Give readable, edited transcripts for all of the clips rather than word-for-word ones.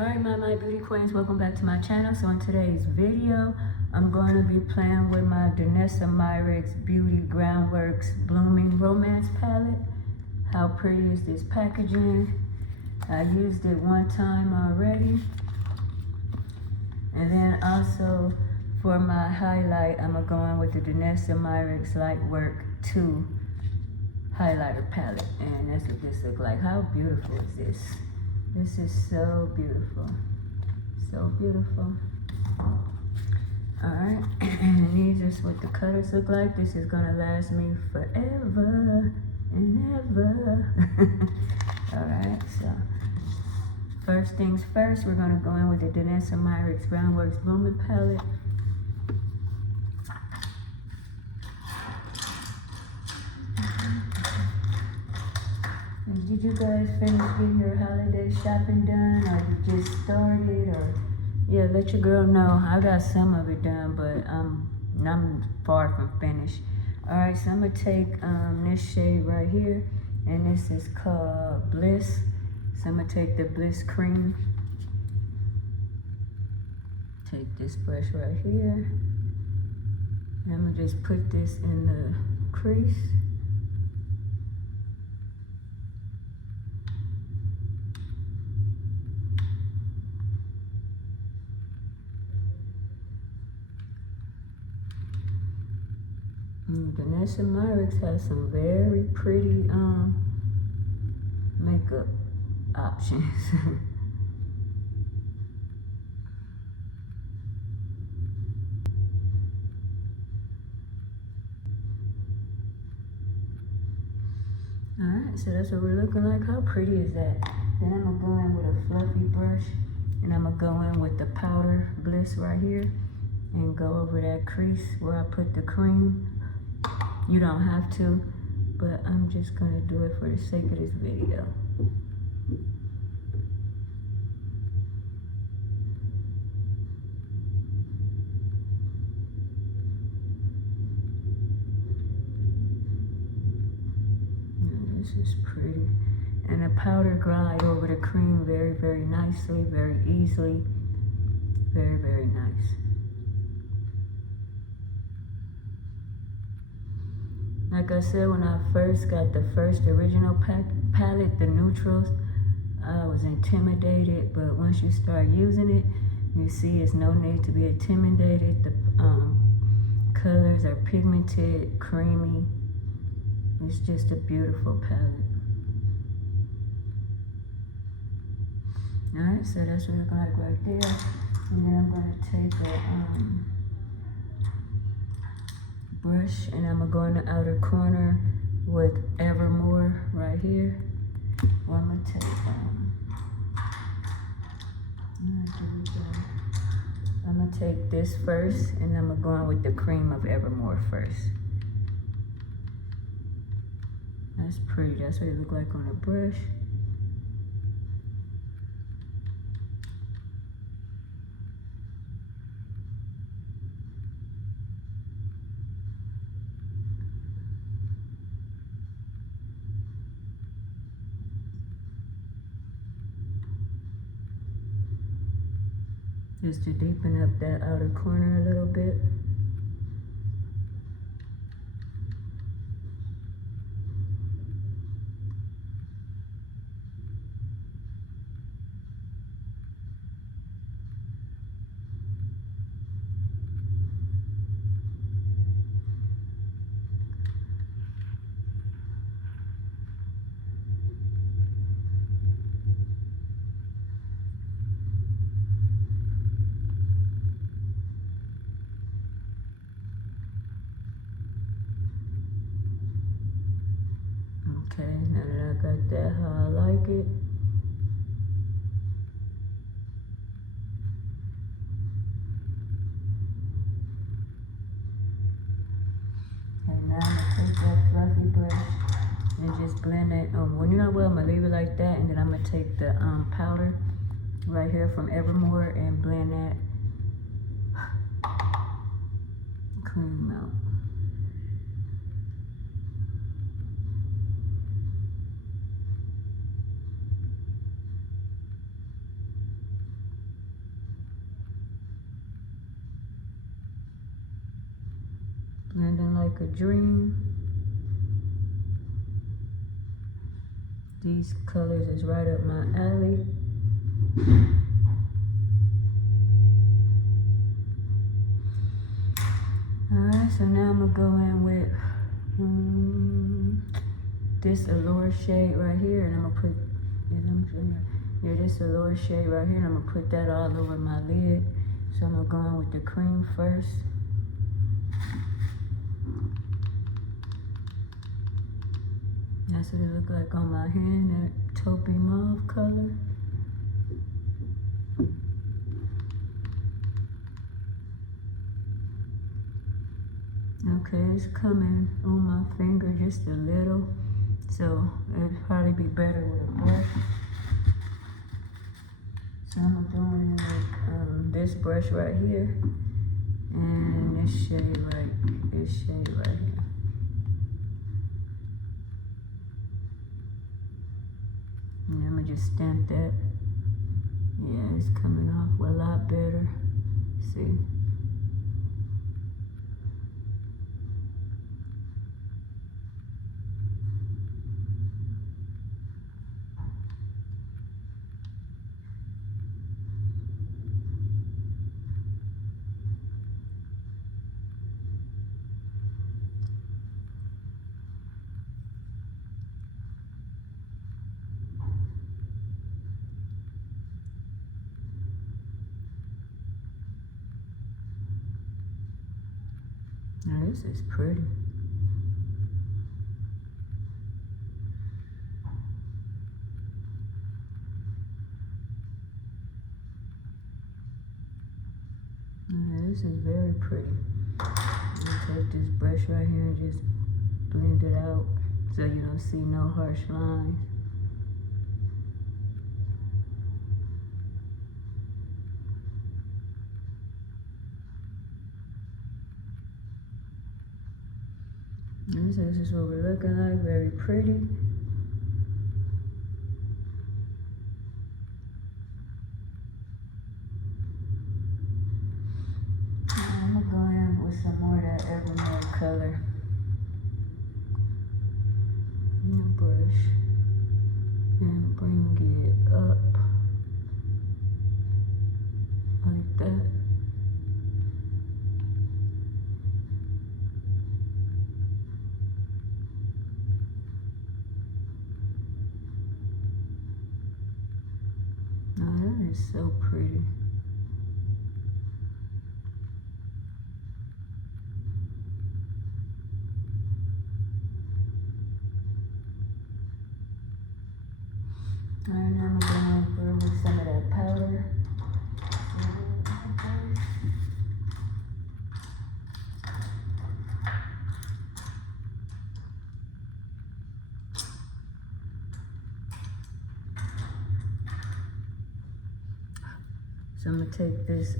Alright my beauty queens, welcome back to my channel. So in today's video, I'm going to be playing with my Danessa Myricks Beauty Groundworks Blooming Romance palette. How pretty is this packaging? I used it one time already. And then also for my highlight, I'm going with the Danessa Myricks Lightwork 2 highlighter palette. And that's what this looks like. How beautiful is this? This is so beautiful. So beautiful. Alright, and these is what the colors look like. This is gonna last me forever and ever. Alright, so first things first, we're gonna go in with the Danessa Myricks Groundworks Blooming palette. Did you guys finish getting your holiday shopping done, or you just started, or yeah, let your girl know. I got some of it done, but I'm far from finished. All right, so I'm gonna take this shade right here, and this is called Bliss. So I'm gonna take the Bliss Cream. Take this brush right here, and I'm gonna just put this in the crease. Danessa Myricks has some very pretty makeup options. Alright, so that's what we're looking like. How pretty is that? Then I'm gonna go in with a fluffy brush, and I'm gonna go in with the powder Bliss right here and go over that crease where I put the cream. You don't have to, but I'm just gonna do it for the sake of this video. Now, this is pretty. And the powder glide over the cream very, very nicely, very easily. Very, very nice. Like I said, when I first got the first original palette, the neutrals, I was intimidated, but once you start using it, you see it's no need to be intimidated. The colors are pigmented, creamy. It's just a beautiful palette. Alright, so that's what it looks like right there. And then I'm going to take a brush, and I'm gonna go in the outer corner with Evermore right here. Well, I'm gonna take I'm gonna take this first, and I'm gonna go in with the cream of Evermore first. That's pretty. That's what it look like on the brush. Just to deepen up that outer corner a little bit. Okay, now that I got that how I like it. And now I'm gonna take that fluffy brush and just blend it. Well, you know what? I'm gonna leave it like that, and then I'm gonna take the powder right here from Evermore and blend that cream out. like a dream. These colors is right up my alley. Alright, so now I'm gonna go in with this Allure shade right here, and I'm gonna put, this Allure shade right here, and I'm gonna put that all over my lid. So I'm gonna go in with the cream first. That's what it look like on my hand, that taupey mauve color. Okay, it's coming on my finger just a little, so it'd probably be better with a brush. So I'm doing like this brush right here, and this shade right here. And I'm gonna just stamp that. Yeah, it's coming off a lot better. See? Now this is pretty. Now this is very pretty. I'm gonna take this brush right here and just blend it out so you don't see no harsh lines. And so this is what we're looking like, very pretty. I'm gonna go in with some more of that Evermore color in the brush and bring it up like that. Oh, that is so pretty. And I'm going to go with some of that powder. So I'm gonna take this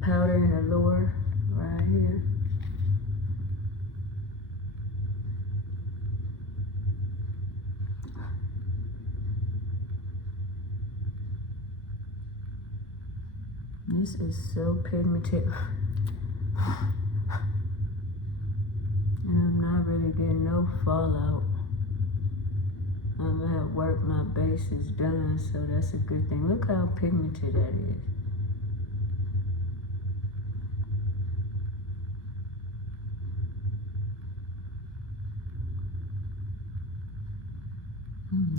powder and Allure right here. This is so pigmented. And I'm not really getting no fallout. I'm at work, my base is done, so that's a good thing. Look how pigmented that is.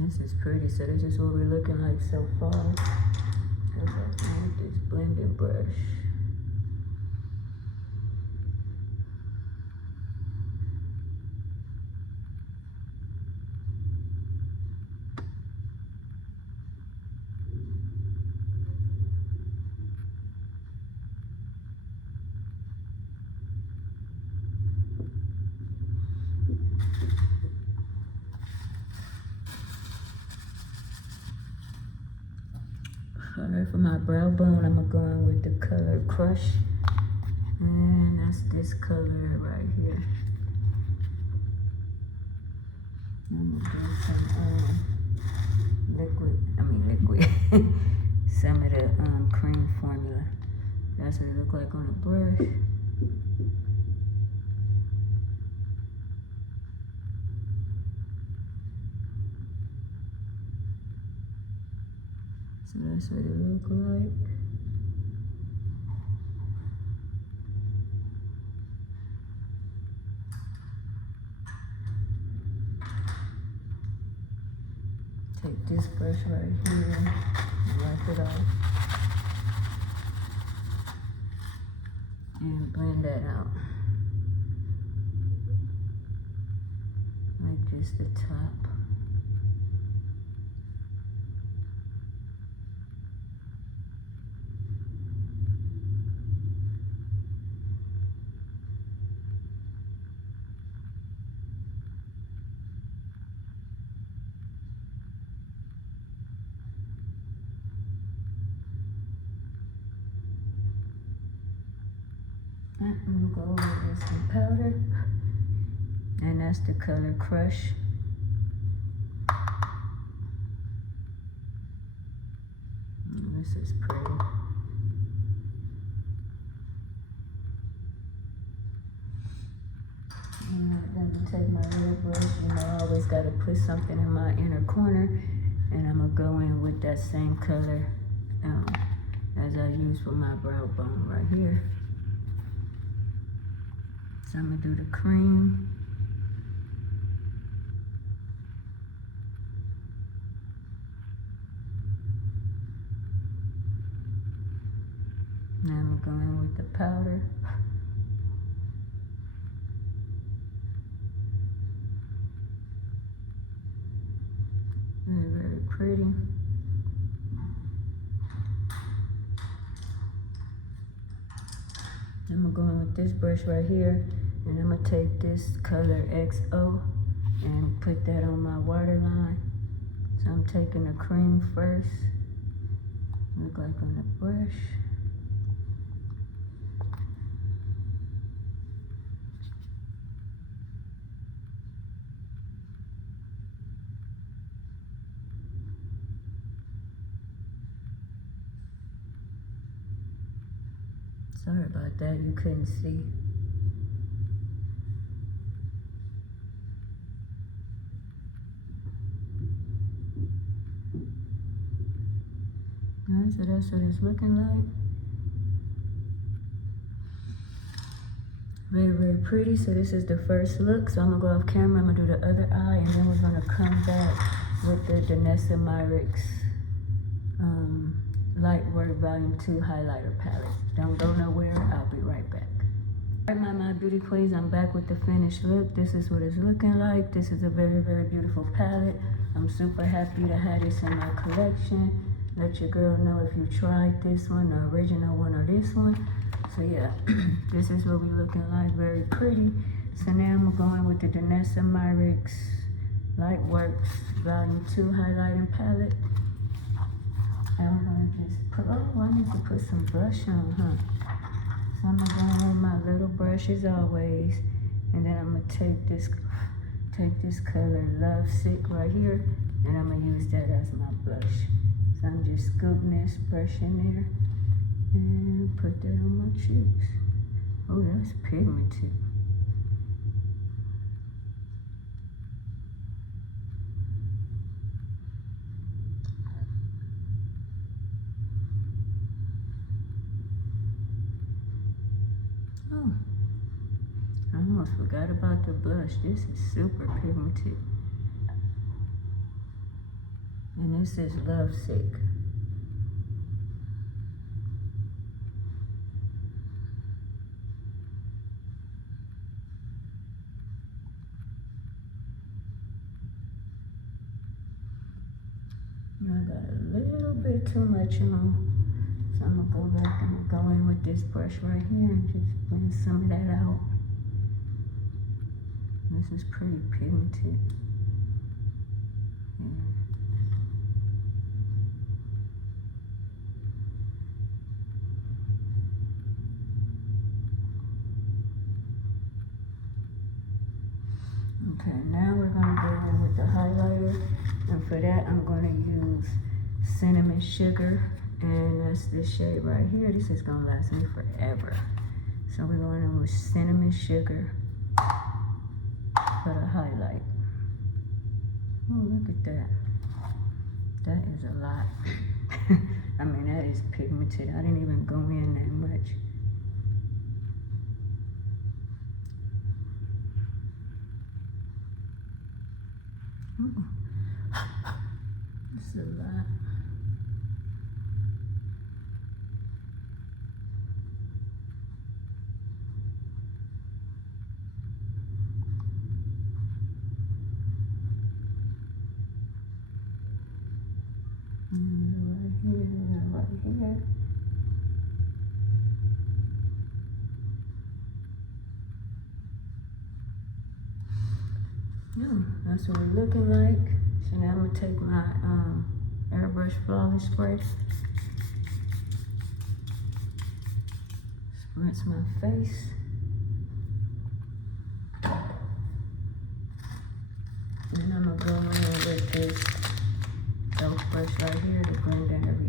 This is pretty, so this is what we're looking like so far. Go back in with this blending brush. Alright, for my brow bone, I'm gonna go in with the color Crush. And that's this color right here. I'm gonna do some liquid, some of the cream formula. That's what it look like on the brush. So that's what it look like. Take this brush right here and wipe it off. And blend that out. Like just the top. I'm gonna go over with some powder, and that's the color Crush. This is pretty. Then take my little brush, you know, I always gotta put something in my inner corner, and I'm gonna go in with that same color as I use for my brow bone right here. So I'm gonna do the cream. Now I'm gonna go in with the powder. Very, very pretty. I'm gonna go in with this brush right here, and I'm gonna take this color XO and put that on my waterline. So I'm taking the cream first, look like on the brush. Sorry about that, you couldn't see. Alright, so that's what it's looking like. Very, very pretty. So this is the first look. So I'm gonna go off camera, I'm gonna do the other eye, and then we're gonna come back with the Danessa Myricks Light Work Volume 2 Highlighter Palette. Don't go nowhere, I'll be right back. Alright, my beauty queens, I'm back with the finished look. This is what it's looking like. This is a very, very beautiful palette. I'm super happy to have this in my collection. Let your girl know if you tried this one, the original one, or this one. So yeah, this is what we're looking like, very pretty. So now I'm going with the Danessa Myricks Light Works Volume 2 Highlighting Palette. And I'm gonna just put, oh, I need to put some blush on, huh? So I'm gonna go in with my little brush as always, and then I'm gonna take this color Love Sick right here, and I'm gonna use that as my blush. So I'm just scooping this brush in there and put that on my cheeks. Oh, that's pigmented. Oh, I almost forgot about the blush. This is super pigmented. And this is Love Sick. I got a little bit too much on, so I'm gonna go back and go in with this brush right here and just blend some of that out. This is pretty pigmented. Yeah. Okay, now we're gonna go in with the highlighter, and for that I'm gonna use Cinnamon Sugar, and that's this shade right here. This is gonna last me forever. So we're going in with Cinnamon Sugar for the highlight. Oh, look at that. That is a lot. I mean, that is pigmented. I didn't even go in that much. Ooh. It's a lot. Right here, right here. That's what we're looking like. So now I'm gonna take my airbrush flawless spray, spritz my face, and I'm gonna go in with this soap brush right here to blend in everything.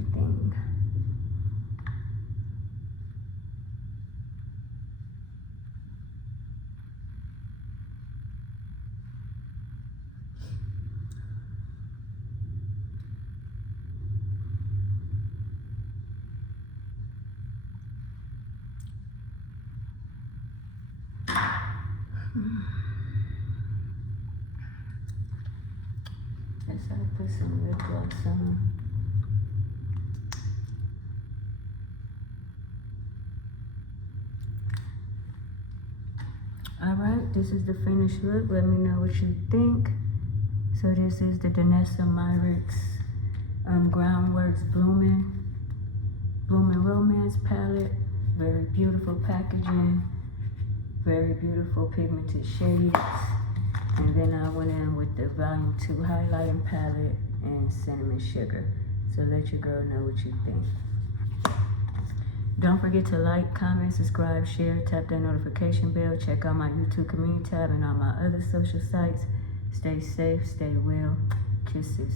Guess I'll put some lip gloss on. Alright, this is the finished look. Let me know what you think. So this is the Danessa Myricks Groundworks Blooming Romance palette. Very beautiful packaging. Very beautiful pigmented shades. And then I went in with the Volume 2 highlighting palette and cinnamon sugar. So let your girl know what you think. Don't forget to like, comment, subscribe, share, tap that notification bell. Check out my YouTube community tab and all my other social sites. Stay safe, stay well. Kisses.